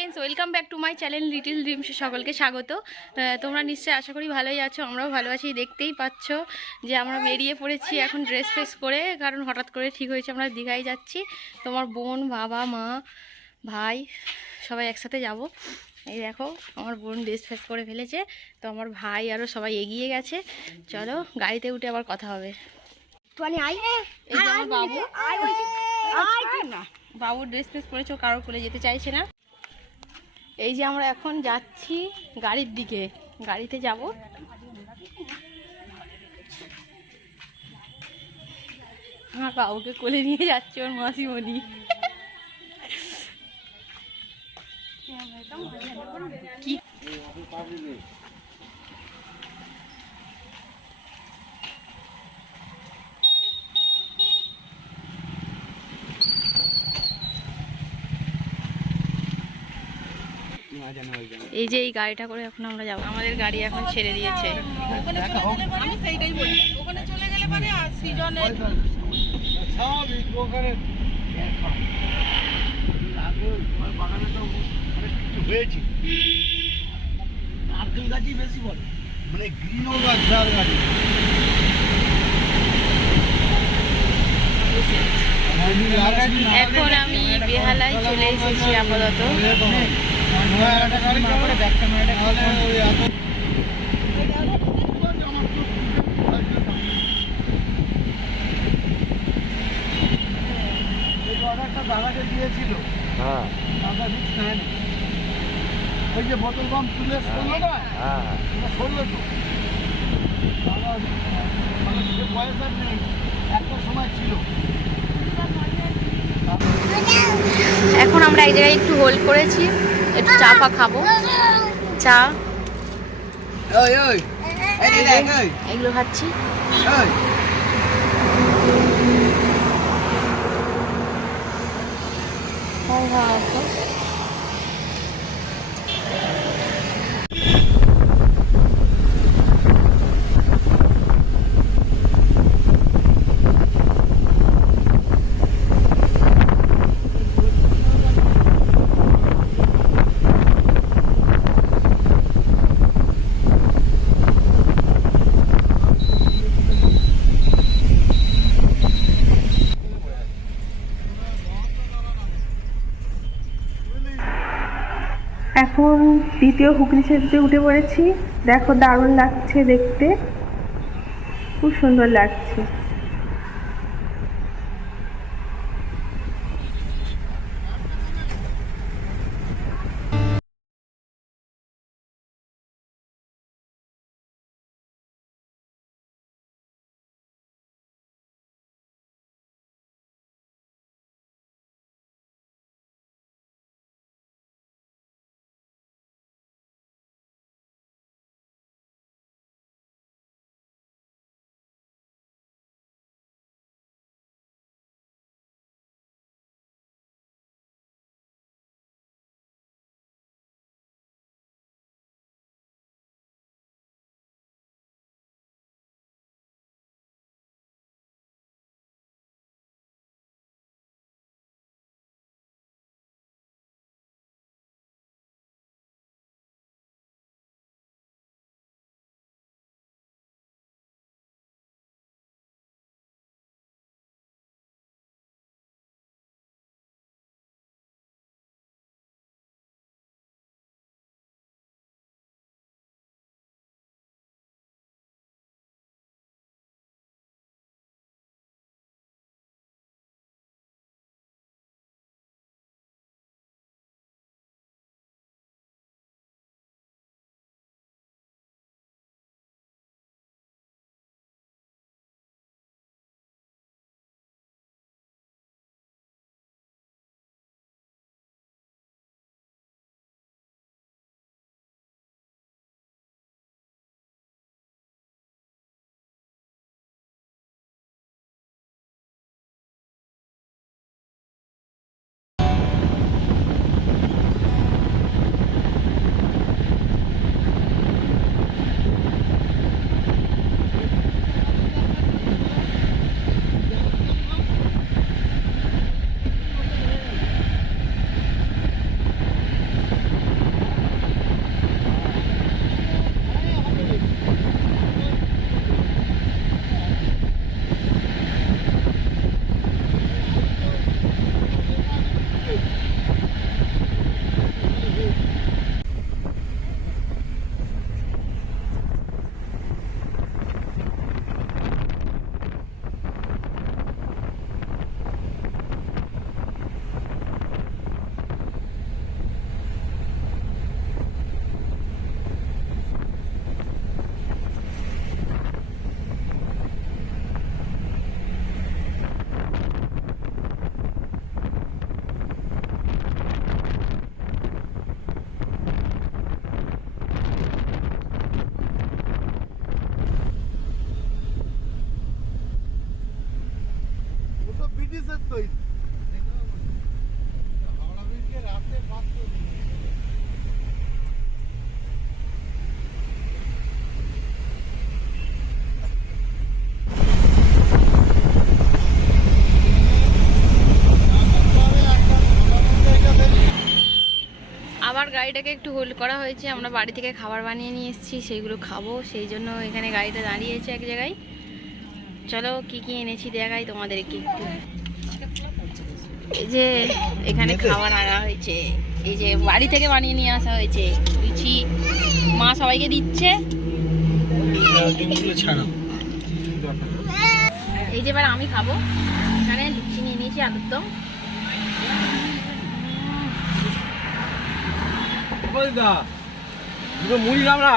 Friends, welcome back to my channel little ড্রিমসে সকলকে স্বাগত। তোমরা নিশ্চয়ই আশা করি ভালোই আছো, আমরাও ভালো আছি। দেখতেই পাচ্ছ যে আমরা বেরিয়ে পড়েছি এখন ড্রেস ফ্রেস করে, কারণ হঠাৎ করে ঠিক হয়েছে আমরা দীঘায় যাচ্ছি। তোমার বোন, বাবা, মা, ভাই সবাই একসাথে যাব। এই দেখো আমার বোন ড্রেস ফ্রেস করে ফেলেছে, তো আমার ভাই আরও সবাই এগিয়ে গেছে। চলো গাড়িতে উঠে আবার কথা হবে। এই যে আমার বাবু, বাবু ড্রেস ফ্রেস করেছে, কারো কোলে যেতে চাইছে না। এই যে আমরা এখন যাচ্ছি গাড়ির দিকে, গাড়িতে যাব। আমার বাবুকে কোলে নিয়ে যাচ্ছে ওর মাসিমণি। কি এই যে এই গাড়িটা করে এখন আমরা যাবো, আমাদের গাড়ি এখন ছেড়ে দিয়েছে। আমি সেইটাই বলি, ওখানে চলে গেলে মানে সিজনে নারকেল গাছই বেশি বলে, মানে গ্রিনও গাছ গাড়ি। এখন আমি বেহালায় চলে এসেছি আপাতত। দাদাকে দিয়েছিল, হ্যাঁ দাদা রিক্স নেয়নি। ওই যে বোতল বাম তুলে করলো না, হ্যাঁ করলো তো দাদা, মানে সে বয়স আর নেই, একটা সময় ছিল। এখন আমরা এক জায়গায় একটু হোল্ড করেছি, একটু চা পা খাবো। চা এগুলো খাচ্ছি। এখন দ্বিতীয় হুগলি সেতুতে উঠে পড়েছি। দেখো দারুণ লাগছে দেখতে, খুব সুন্দর লাগছে। আবার গাড়িটাকে একটু হোল্ড করা হয়েছে, আমরা বাড়ি থেকে খাবার বানিয়ে নিয়ে এসেছি, সেইগুলো খাবো, সেই জন্য এখানে গাড়িটা দাঁড়িয়েছে এক জায়গায়। চলো কি কি এনেছি দেখাই তোমাদেরকে একটু। এই যে এখানে খাবার আনা হয়েছে, এই যে বাড়ি থেকে বানিয়ে নিয়ে আসা হয়েছে লুচি, মা সবাইকে দিচ্ছে। এই যে এবার আমি খাবো, এখানে লুচি নিয়ে নিয়েছি আলুর দম। মুড়ি আমরা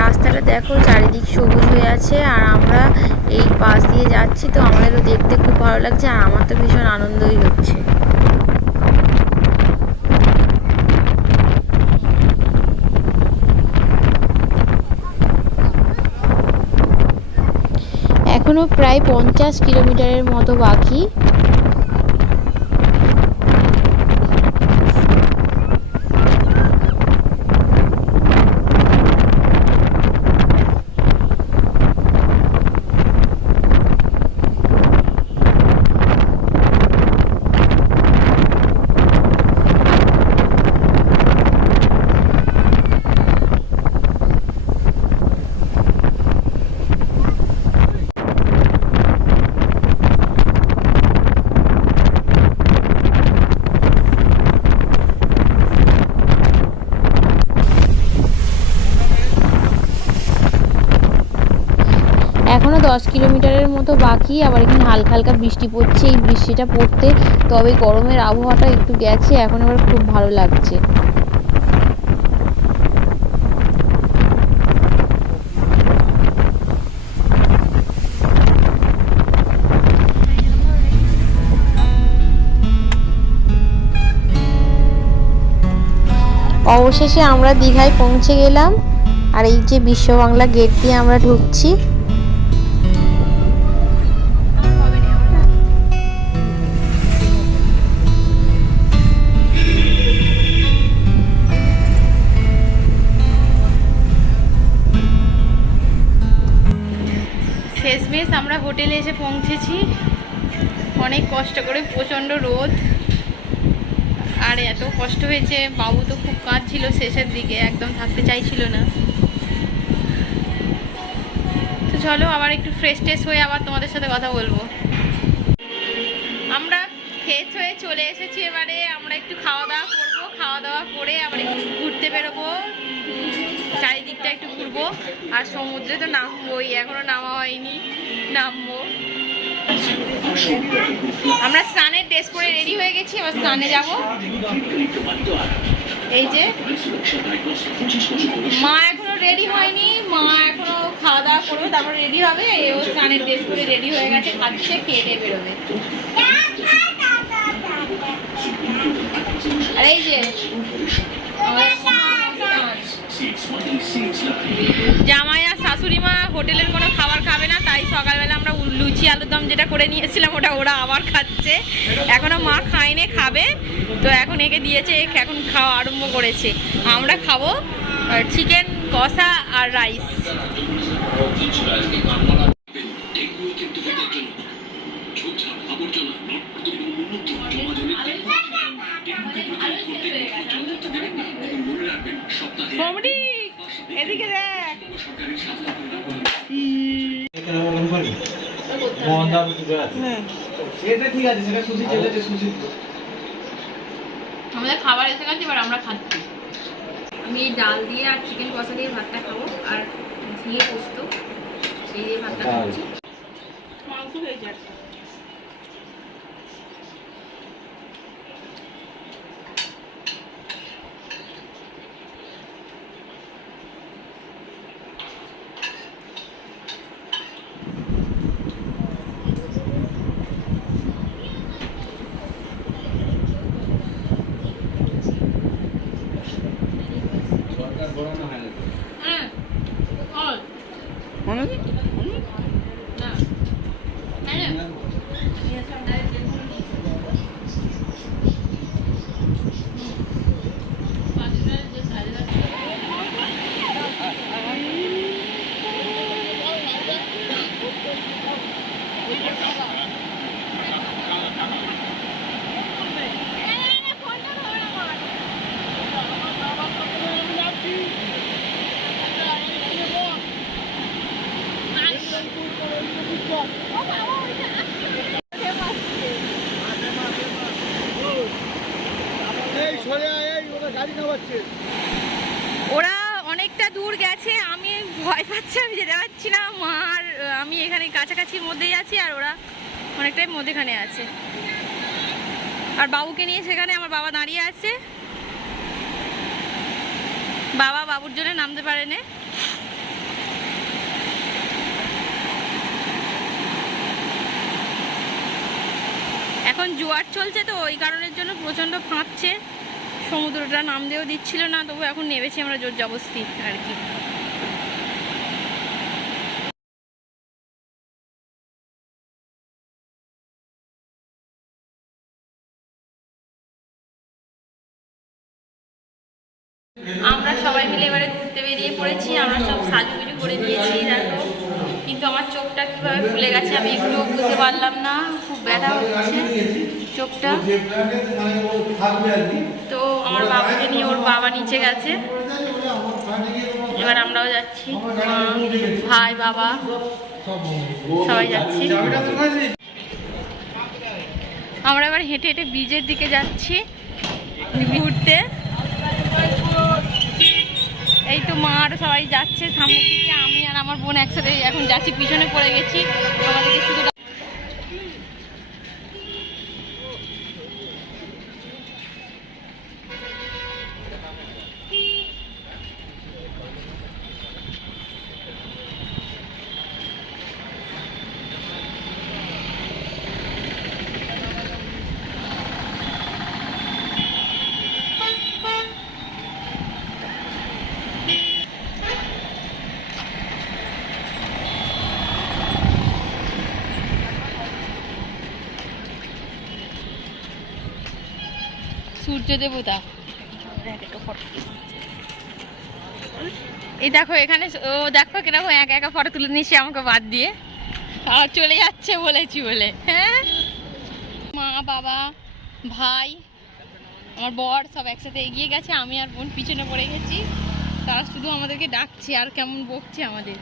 রাস্তাটা দেখো চারিদিক সবুজ হয়ে আছে, আর আমরা এই পাশ দিয়ে যাচ্ছি, তো আমাদেরও দেখতে খুব ভালো লাগছে, আর আমার তো ভীষণ আনন্দই হচ্ছে। এখনো প্রায় 50 কিলোমিটারের মতো বাকি। এখনো 10 কিলোমিটারের মতো বাকি। আবার এখানে হালকা হালকা বৃষ্টি পড়ছে, এই বৃষ্টিটা পড়তে তবে গরমের আবহাওয়াটা একটু গেছে, এখন আবার খুব ভালো লাগছে। অবশেষে আমরা দীঘায় পৌঁছে গেলাম, আর এই যে বিশ্ব বাংলা গেট দিয়ে আমরা ঢুকছি। শেষমেশ আমরা হোটেলে এসে পৌঁছেছি, অনেক কষ্ট করে, প্রচণ্ড রোদ, আর এত কষ্ট হয়েছে। বাবু তো খুব কাঁদছিল শেষের দিকে, একদম থাকতে চাইছিল না। তো চলো আবার একটু ফ্রেশ ট্রেশ হয়ে আবার তোমাদের সাথে কথা বলবো। আমরা ফ্রেশ হয়ে চলে এসেছি, এবারে আমরা একটু খাওয়া দাওয়া করবো, খাওয়া দাওয়া করে আবার একটু ঘুরতে বেরোবো, চারিদিকটা একটু ঘুরবো, আর সমুদ্রে তো নামবোই, এখনো নামা হয়নি, নামবো। আমরা স্নানের ড্রেস পরে রেডি হয়ে গেছি, এবার স্নানে যাব। এই যে মা এখনো রেডি হয়নি, মা এখনো খাওয়া দাওয়া করবে, তারপর রেডি হবে। ও স্নানের ড্রেস পরে রেডি হয়ে গেছে, খাচ্ছে, খেয়ে বেরোবে। আর এই যে জামাই আর শাশুড়ি মা হোটেলের কোনো খাবার খাবে না, তাই সকালবেলা আমরা লুচি আলুর দম যেটা করে নিয়েছিলাম ওটা ওরা আবার খাচ্ছে। এখনো মা খায়নি, খাবে, তো এখন একে দিয়েছে, এখন খাওয়া আরম্ভ করেছে। আমরা খাবো চিকেন কষা আর রাইস। এদিকে দেখ, আমাদের খাবার এসে গেছে, এবার আমরা খাচ্ছি। আমি এই ডাল দিয়ে আর চিকেন কষা দিয়ে ভাতটা খাবো, আর ঘিয়ে পোস্ত সেই দিয়ে ভাতটা খাচ্ছি। মাংস হয়েছে একটা। এই সরে আয়, এই ওরা গাড়ি নামাচ্ছে। ওরা অনেকটা দূর গেছে, আমি ভয় পাচ্ছি, আমি যেতে পারছি না। মার আমি এখানে কাছাকাছির মধ্যেই আছি আর ওরা অনেকটাই মধ্যেখানে আছে। আর বাবুকে নিয়ে সেখানে আমার বাবা দাঁড়িয়ে আছে। বাবা বাবুর জন্য নামতে পারেনি। এখন জোয়ার চলছে তো ওই কারণের জন্য প্রচণ্ড ফাঁপছে, সমুদ্রটা নামতেও দিচ্ছিল না, তবু এখন নেমেছি আমরা জোর জবস্তি আর কি। আমরা সবাই মিলে এবারে ঘুরতে বেরিয়ে পড়েছি। আমরা সব সাজুগুজু করে নিয়েছি দেখো, কিন্তু আমার চোখটা কিভাবে ফুলে গেছে আমি একটু বুঝতে পারলাম না, খুব ব্যথা হচ্ছে চোখটা। তো আমার বাবাকে নিয়ে ওর বাবা নিচে গেছে, এবার আমরাও যাচ্ছি, মা, ভাই, বাবা সবাই যাচ্ছি। আমরা এবার হেঁটে হেঁটে ব্রিজের দিকে যাচ্ছি ঘুরতে। এই তো মা আর সবাই যাচ্ছে সামনের দিকে, আমি আর আমার বোন একসাথে এখন যাচ্ছি, পিছনে পড়ে গেছি। আমাদেরকে শুধু সূর্য দেবতা। এই দেখো এখানে, ও দেখো কিরকম একা একা ফটো তুলে নিয়েছে আমাকে বাদ দিয়ে, আর চলে যাচ্ছে বলেছি বলে। হ্যাঁ, মা, বাবা, ভাই, আমার বর সব একসাথে এগিয়ে গেছে, আমি আর বোন পিছনে পড়ে গেছি। তারা শুধু আমাদেরকে ডাকছে আর কেমন বকছে আমাদের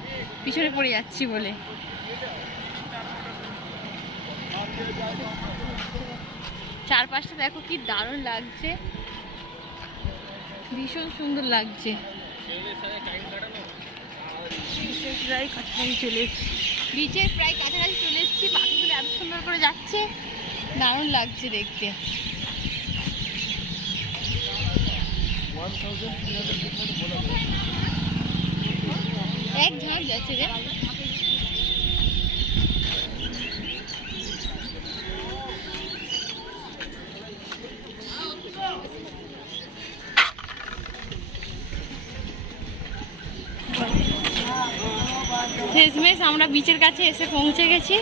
পিছনে পড়ে যাচ্ছি বলে। চারপাশটা দেখো কি দারুণ লাগছে, ভীষণ সুন্দর লাগছে। বিচের প্রায় কাছাকাছি চলে এসেছি, পাখিগুলো এত সুন্দর করে যাচ্ছে, দারুণ লাগছে দেখতে। এক ঝাঁক যাচ্ছে রে। শেষমেশ আমরা বিচের কাছে এসে পৌঁছে গেছি।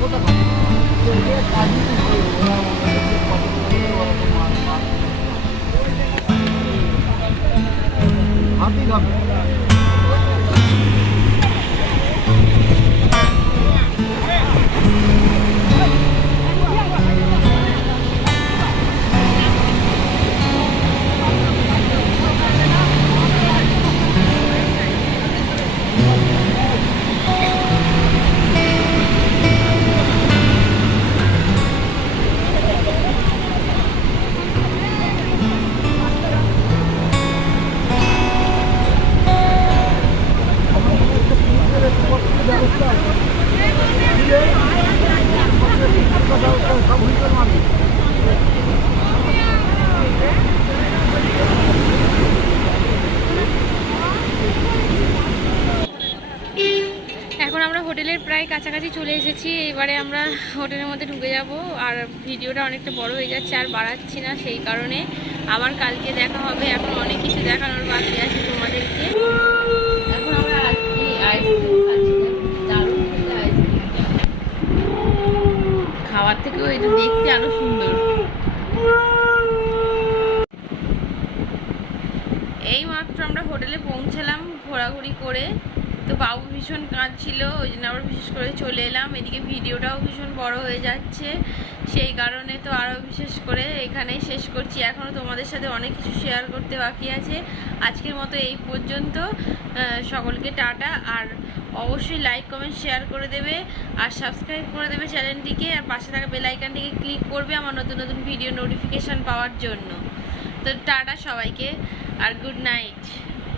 কোথা খাবে? এ কাজই তো করে, ওরা ওদেরকে পছন্দ করে, ওরা তো হাতি খাবে। এখন আমরা হোটেলের প্রায় কাছাকাছি চলে এসেছি। এবারে আমরা হোটেলের মধ্যে ঢুকে যাব। আর ভিডিওটা অনেকটা বড় হয়ে যাচ্ছে, আর বাড়াচ্ছি না, সেই কারণে আবার কালকে দেখা হবে। এখন অনেক কিছু দেখানোর বাকি আছে তোমাদেরকে। এখন আমরা আইসক্রিম খাচ্ছি, দারুণ খেতে আইসক্রিমটা, খাওয়ার থেকেও এটা দেখতে আরো সুন্দর। এই মাত্র আমরা হোটেলে পৌঁছালাম ঘোরাঘুরি করে। তো বাবু ভীষণ কাঁদছিল, ওই জন্য আবার বিশেষ করে চলে এলাম। এদিকে ভিডিওটাও ভীষণ বড় হয়ে যাচ্ছে, সেই কারণে তো আরও বিশেষ করে এখানেই শেষ করছি। এখনও তোমাদের সাথে অনেক কিছু শেয়ার করতে বাকি আছে। আজকের মতো এই পর্যন্ত। সকলকে টাটা। আর অবশ্যই লাইক কমেন্ট শেয়ার করে দেবে, আর সাবস্ক্রাইব করে দেবে চ্যানেলটিকে, আর পাশে থাকা বেল আইকনটিকে ক্লিক করবে আমার নতুন নতুন ভিডিও নোটিফিকেশান পাওয়ার জন্য। তো টাটা সবাইকে, আর গুড নাইট।